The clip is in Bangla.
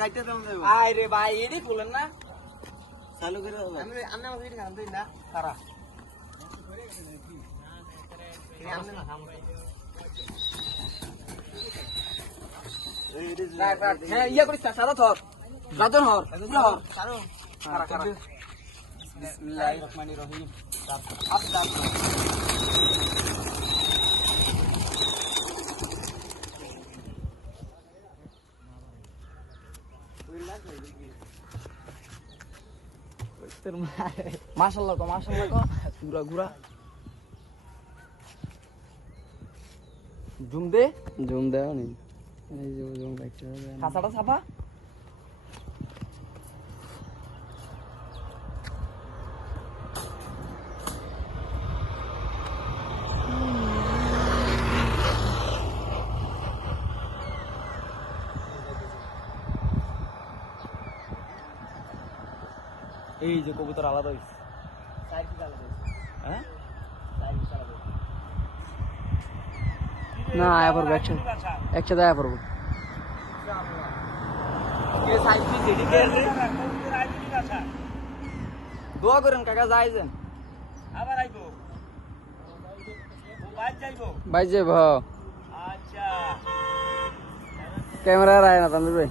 কাইতে দাও দেব আয় রে ভাই এডি খুলেন না চালু করে দাও আমি আন্না মাছ এডি খান দেই না সারা হ্যাঁ ইয়া করিস সাদা থর রাজন হর হর সারো সারা সারা বিসমিল্লাহির রহমানির রহিম আস্তা মাশাআল্লাহ কো পুরা গুরা জুম দাও নি এই যে জুম কাটতে হবে খাসাটা ছাপা এই যে কবুতর আলাদা হইছে সাইড কি আলাদা হইছে হ্যাঁ সাইড কি আলাদা না আয়া পড়ব একসাথে আয়া পড়ব কে সাইড কি যেদি কে দোয়া করেন কাকা যাইছেন আবার আইবো বাইর যাইবো আচ্ছা ক্যামেরা রায় না তানভীর ভাই